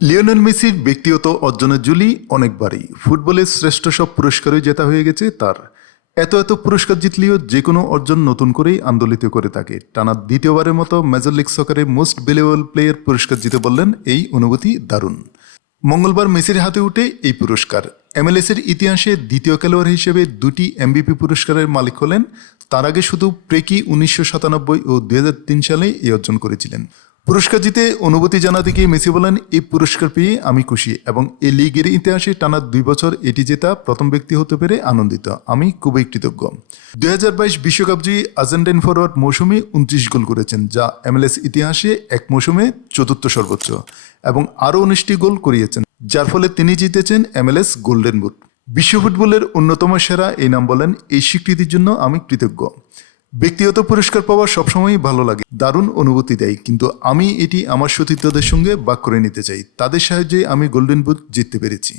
Lionel মেসির ব্যক্তিগত অর্জনের জুলি অনেকবারই ফুটবলের শ্রেষ্ঠ সব পুরস্কারই জেতা হয়ে গেছে তার। এত পুরস্কার জিতলেও যে কোনো অর্জন নতুন করেই আন্দোলিত করে থাকে। টানা দ্বিতীয়বারের মতো মেজর লিগ সকারে মোস্ট ভ্যালুয়েবল প্লেয়ার পুরস্কার জিতে বললেন এই অনুভূতি দারুণ। মঙ্গলবার মেসির হাতে উঠে এই পুরস্কার। এমএলএসের ইতিহাসে দ্বিতীয় খেলোয়াড় হিসেবে দুটি এমভিপি পুরস্কারের মালিক হলেন। তার আগে শুধু প্রেকি 1997 ও 2003 সালে এই অর্জন করেছিলেন। পুরস্কার জিতে অনুভূতি জানাতে গিয়ে মেসি বলেন, এই পুরস্কার পেয়ে আমি খুশি এবং এই লিগের ইতিহাসে টানা 2 বছর এটি জেতা প্রথম ব্যক্তি হতে পেরে আনন্দিত। আমি খুবই কৃতজ্ঞ। 2022 বিশ্বকাপ জয়ী আর্জেন্টাইন ফরওয়ার্ড মৌসুমে 29 গোল করেছেন, যা এমএলএস ইতিহাসে এক মৌসুমে চতুর্থ সর্বোচ্চ, এবং আরও 19টি গোল করিয়েছেন, যার ফলে তিনি জিতেছেন এমএলএস গোল্ডেন বুট। বিশ্ব ফুটবলের অন্যতম সেরা এই নাম বলেন, এই স্বীকৃতির জন্য আমি কৃতজ্ঞ। ব্যক্তিগত পুরস্কার পাওয়া সবসময়ই ভালো লাগে, দারুণ অনুভূতি দেয়, কিন্তু আমি এটি আমার সতীর্থদের সঙ্গে ভাগ করে নিতে চাই। তাদের সাহায্যে আমি গোল্ডেন বুট জিততে পেরেছি।